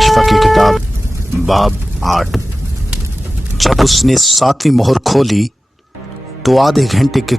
मुकाशफा की किताब बाब 8। जब उसने 7वीं मोहर खोली तो आधे घंटे के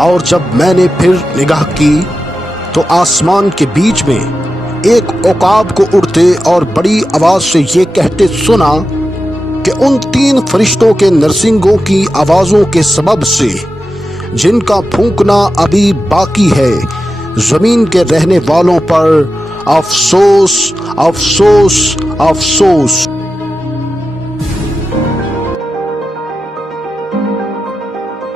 और जब मैंने फिर निगाह की तो आसमान के बीच में एक उकाब को उड़ते और बड़ी आवाज से ये कहते सुना कि उन 3 फरिश्तों के नरसिंगों की आवाजों के सबब से जिनका फूंकना अभी बाकी है, जमीन के रहने वालों पर अफसोस अफसोस अफसोस।